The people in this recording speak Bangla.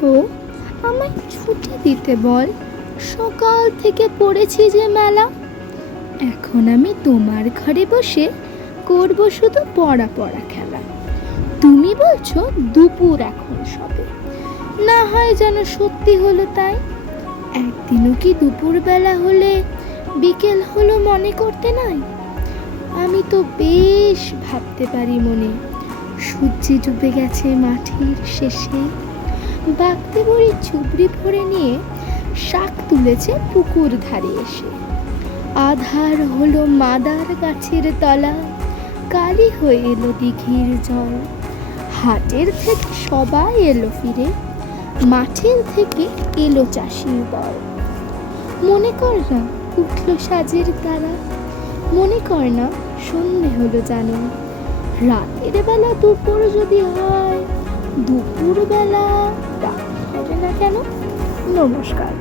গো, আমায় ছুটি দিতে বল, সকাল থেকে পড়েছি যে মেলা। এখন আমি তোমার ঘরে বসে করব শুধু পড়া পড়া খেলা। তুমি বলছো দুপুর এখন সবে, না হয় যেন সত্যি হলো তাই। একদিনও কি দুপুর বেলা হলে বিকেল হলো মনে করতে নাই? আমি তো বেশ ভাবতে পারি মনে, সূর্য ডুবে গেছে মাঠের শেষে, বাগদে বুড়ি চুবড়ি ভরে নিয়ে শাক তুলেছে পুকুর ধারে এসে। আধার হলো মাদার গাছের তলা, কালি হয়ে এলো দিঘির জল। হাটের থেকে সবাই এলো ফিরে, মাঠের থেকে এলো চাষির দল। মনে কর না উঠলো সাজের তারা, মনে কর না সন্ধে হলো জানো। রাতের বেলা দুপুর যদি হয়, দুপুর বেলা রাত হবে না কেন? নমস্কার।